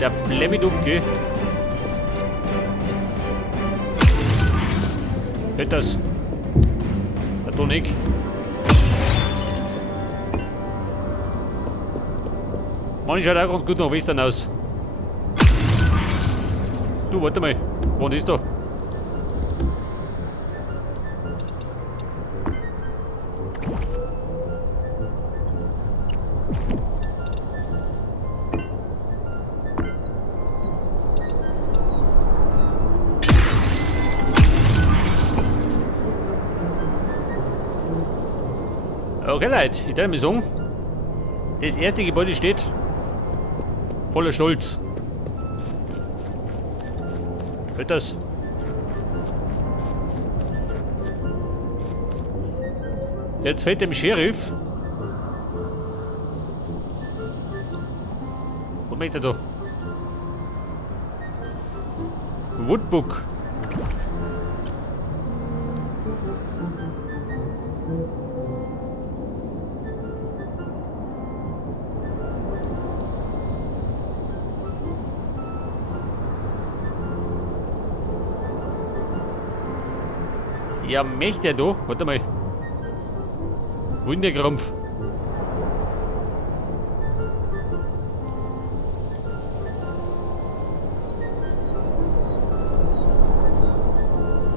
Der Blemmi aufgehen. Hört das? Der Tonik. Mann, schaut auch ganz gut nach Western aus. Du, warte mal. Wann ist da? Okay, Leute, ich darf mir sagen, das erste Gebäude steht. Voller Stolz. Hört das? Jetzt fällt dem Sheriff. Was macht er da? Woodbook. Ja, möchte er da? Warte mal. Wunderkrampf.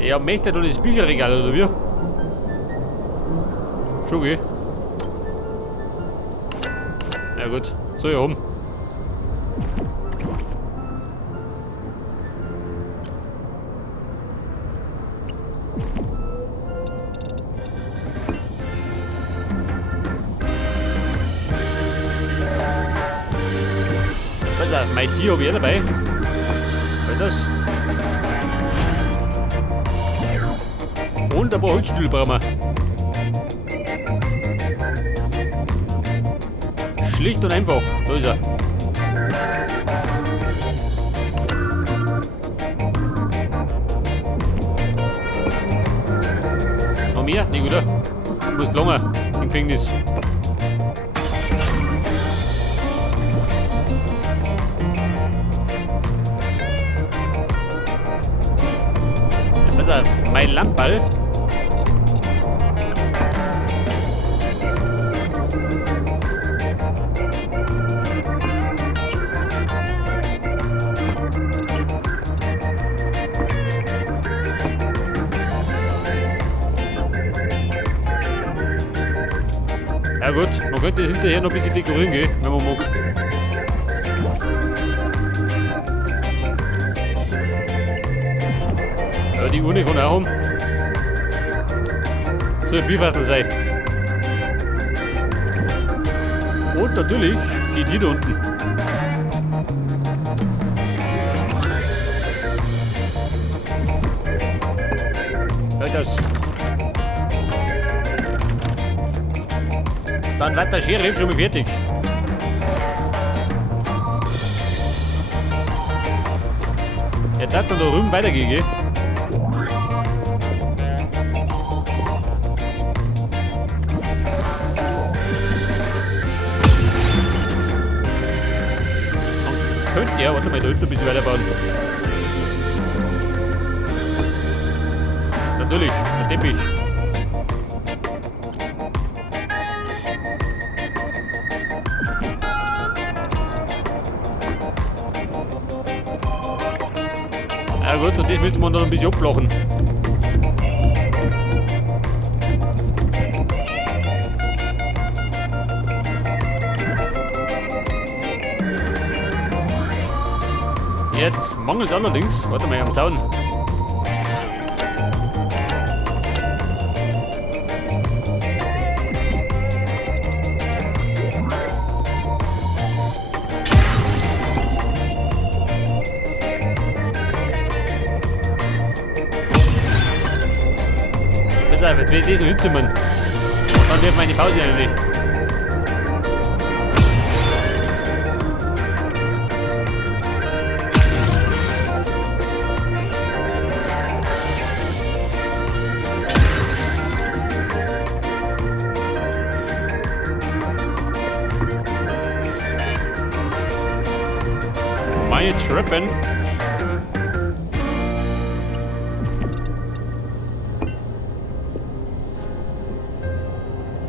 Ja, möchte er da das Bücherregal oder wie? Schon geh. Na gut, so ja haben. Mein Tier habe ich auch dabei. Hört das? Und ein paar Holzstühle brauchen wir. Schlicht und einfach. Da ist er. Noch mehr? Nicht, oder? Du musst lange im Gefängnis. Mein Lammball. Ja gut, man könnte hinterher noch ein bisschen dekorieren gehen, wenn man mag. Ja, die Urne kann auch haben. Soll ein Bierwastel sein. Und natürlich die da unten. Hört das. Dann wird der Sheriff schon mal fertig. Er darf dann da drüben weitergehen, gell? Könnte ja, warte mal, da hinten ein bisschen weiterbauen. Natürlich, ein Teppich. Ja gut, und das müsste man noch ein bisschen abflachen. Jetzt mangelt es allerdings, warte mal am Zaun. Jetzt will ich das noch hinzimmern. Und dann wird meine Pause eigentlich. eine trappen.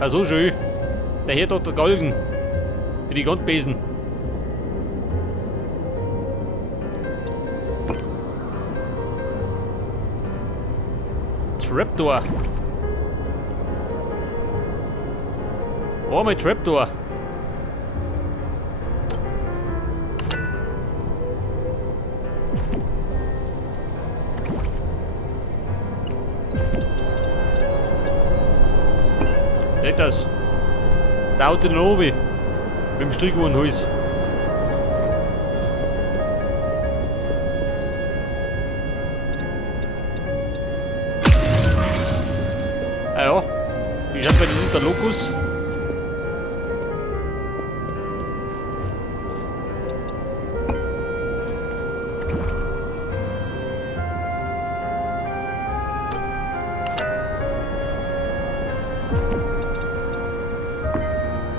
Ah, so schön. Der Herr Dr. Galgen. Für die Gottbesen. Trapdoor. Oh, mein Trapdoor. Seht das? Da haut den oben. Mit dem Strick um den Hals. Ah ja. Wie schaut bei das ist der Lokus?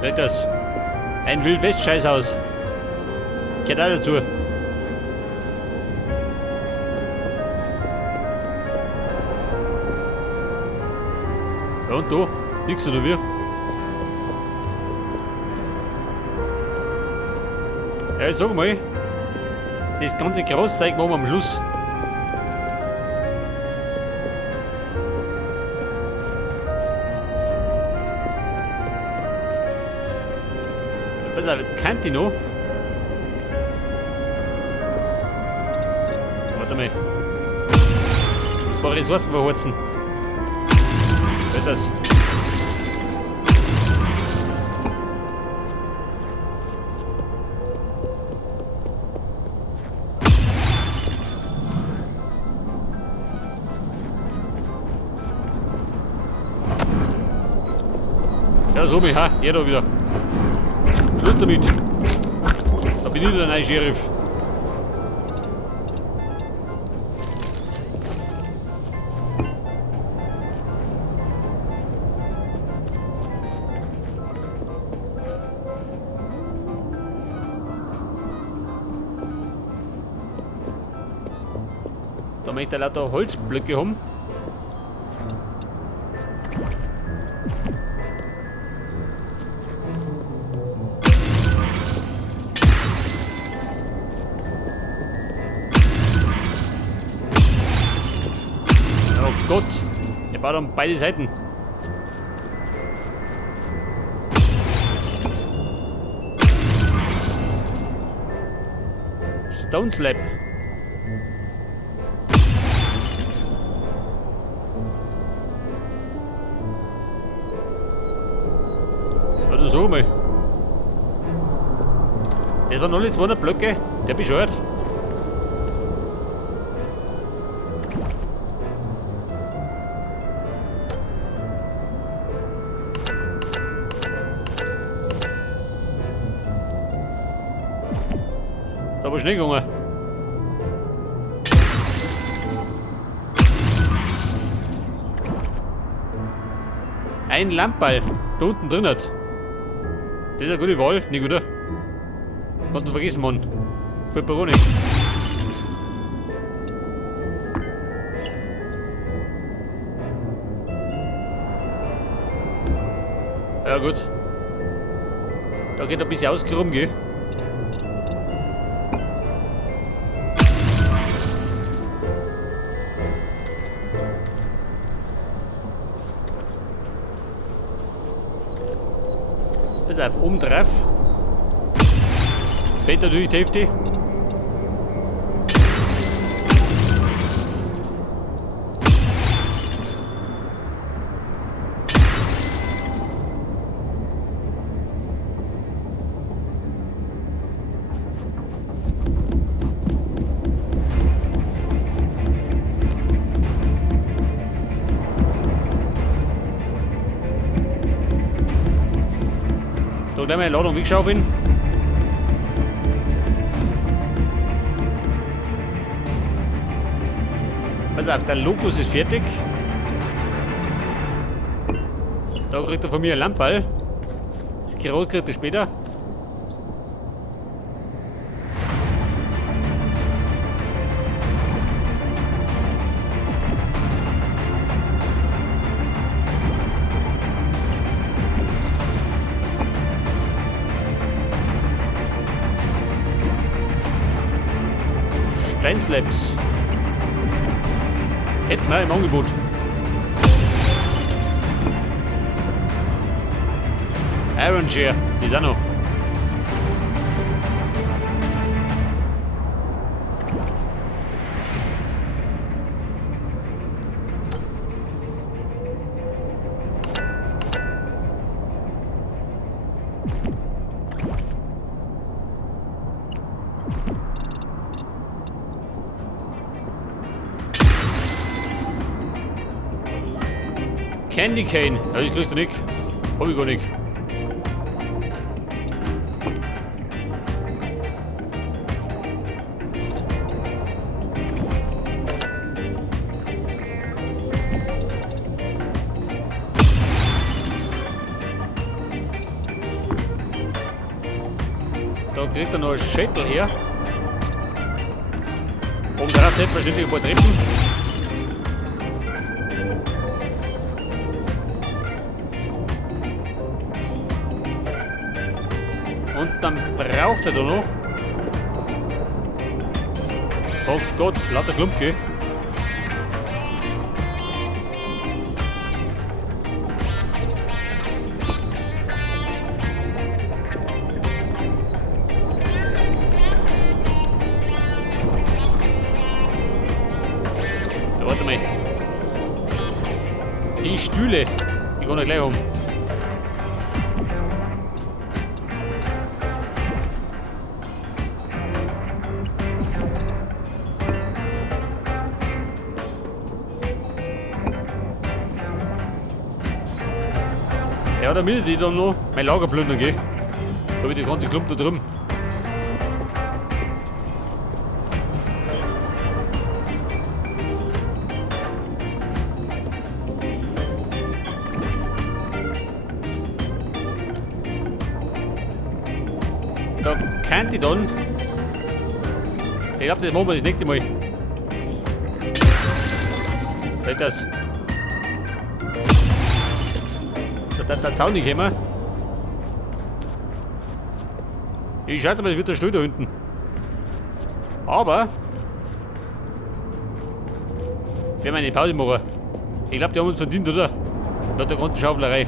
Seht das? Ein Wildwest-Scheißhaus. Geht auch dazu. Ja, und da? Nix oder wie? Ja, ich sag mal. Das ganze Großzeug machen wir am Schluss. Pass auf, jetzt kennt die noch. Warte mal. Ein paar Ressourcen verheizen. Hört das? Ja, so mich, ha, er da wieder. Schluss damit. Da bin ich der neue Sheriff. Da möchte er lauter Holzblöcke haben. Oh Gott, der baut an beide Seiten. Stone Slab. Oder so mal. Das waren alle 200 Blöcke. Der bescheuert. Ist aber schnell gegangen. Ein Lammball. Da unten drin hat. Das ist eine gute Wahl, nicht oder? Kannst du vergessen, Mann. Pepperoni. Ja gut. Da geht ein bisschen ausgeräumt, gell? Pass auf, oben drauf. Fehlt natürlich die Hälfte. So, dann mal eine Ladung wegschaufeln. Pass auf, der Lokus ist fertig. Da kriegt er von mir ein Lammball. Das Gerät kriegt er später. Dance Labs. Hätten wir im Angebot. Iron Chair, die ist auch noch. Candy Cane. Ja, ich krieg da nicht. Hab ich gar nicht. Da kriegt er noch einen Schädel her. Oben drauf selbstverständlich ein paar Treppen. Und dann braucht er da noch. Oh Gott, lauter Klumpke. Ja, warte mal. Die Stühle, die kann ich gleich haben. Ja, damit ich dann noch mein Lager plündern gehe. Da habe ich die ganze Klump da drüben. Da kann ich dann. Ich glaube, das machen wir das nächste Mal. Seht das? Der Zaun nicht immer. Ich schaue mal, es wird der Stuhl da unten. Aber wir werden eine Pause machen. Ich glaube, die haben uns verdient, oder? Nach der ganzen Schauflerei.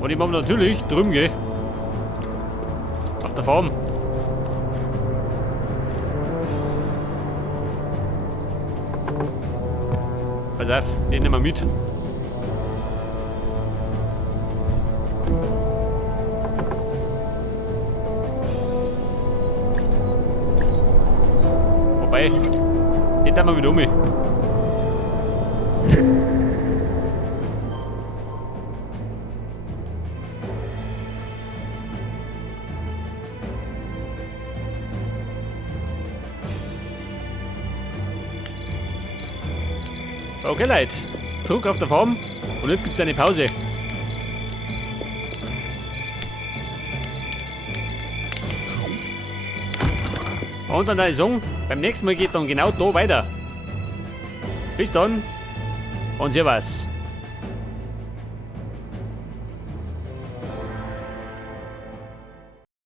Und ich mache natürlich drüben gehen. Auf der Farm. Pass auf, den nehmen wir mit. Wobei, den tun wir wieder um. Okay Leute, zurück auf der Farm und jetzt gibt es eine Pause. Und dann würde ich sagen, beim nächsten Mal geht dann genau da weiter. Bis dann und servus.